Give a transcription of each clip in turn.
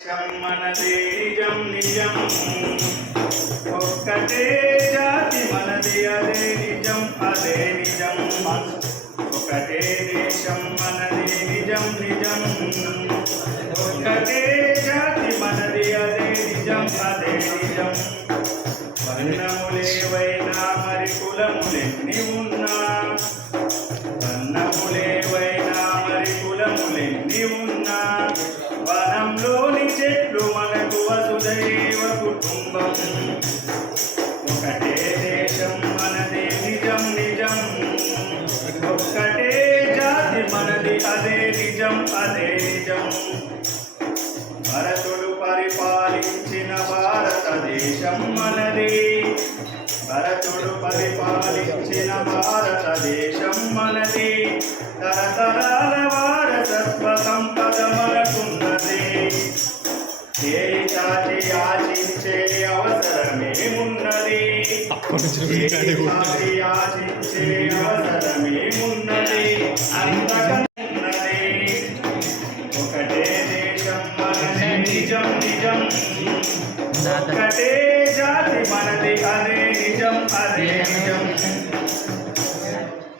మనదే నిజం నిజం ఒక్కటే జాతి మనది అదే నిజం అదే నిజం ఒకటే దేశం మనది నిజం నిజం ఒక్కటే జాతి మనది అదే నిజం అదే నిజం వర్ణములేవైనా మరి కులములెన్ని ఉన్నా వర్ణములేవైనా మరి కులములెన్ని ఉన్నా వనంలోని చెట్లు మనకు వసుదైవ కుటుంబం ఒకటే దేశం మనది నిజం నిజం ఒక్కటే జాతి మనది అదే నిజం అదే నిజం భరతుడు పరిపాలించిన భారతదేశం మనది భరతుడు పరిపాలించిన భారతదేశం మనది తరతరాల వారసత్వ సంపద మనకున్నది చేయి చాచి ఆశించే అవసరమేమున్నది ఆశించే అవసరమేమున్నది అంతకన్నది ఒకటే దేశం మనది నిజం నిజం ఒకటే జాతి మనది అదే నిజం అదే నిజం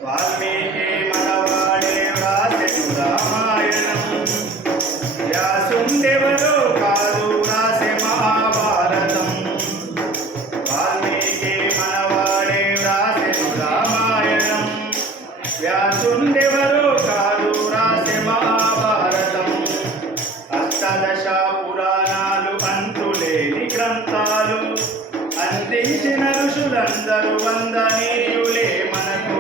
వాల్మీకి మనవాడే వ్రాసెను రామాయణం వ్యాసుండెవరో కాదు రాసె మహాభారతం వాల్మీకి మనవాడే వ్రాసెను రామాయణం వ్యాసుండెవరో కాదు రాసె మహాభారతం అష్టాదశ పురాణాలు అంతులేని గ్రంథాలు అందించిన ఋషులందరూ వందనీయులే మనకు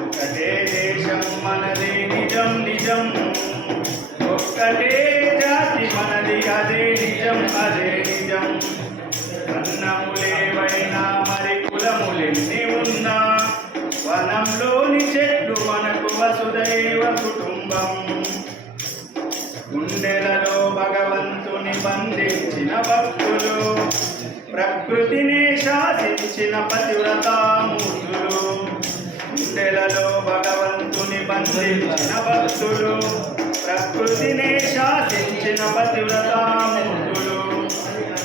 ఒకటే దేశం మనది నిజం నిజం ఒక్కటే జాతి మనది అదే నిజం అదే నిజం వర్ణములేవైనా మరి కులములెన్ని ఉన్నా వనంలోని చెట్లు మనకు వసుదైవ కుటుంబం గుండెలలో భగవంతుని బంధించిన భక్తులు ప్రకృతిని శాసించిన పతివ్రతామూర్తులు గుండెలలో భగవంతుని బంధించిన భక్తులు ప్రకృతిని శాసించిన పతివ్రతామూర్తులు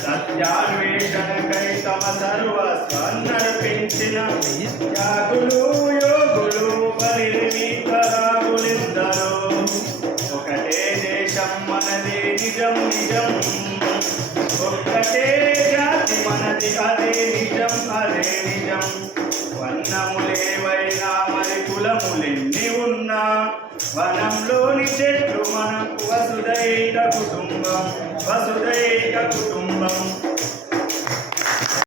సత్యాన్వేషణకై తమ సర్వస్వాన్నర్పించిన త్యాగులు యోగులు పరిణీతరాగులిద్దరూ ఒకటే దేశం మనది నిజం నిజం ఒక్కటే జాతి మనది అదే నిజం అదే నిజం వర్ణములేవైనా మరి కులములెన్ని ఉన్నా వనంలోని చెట్లు మనకు వసుదైక కుటుంబం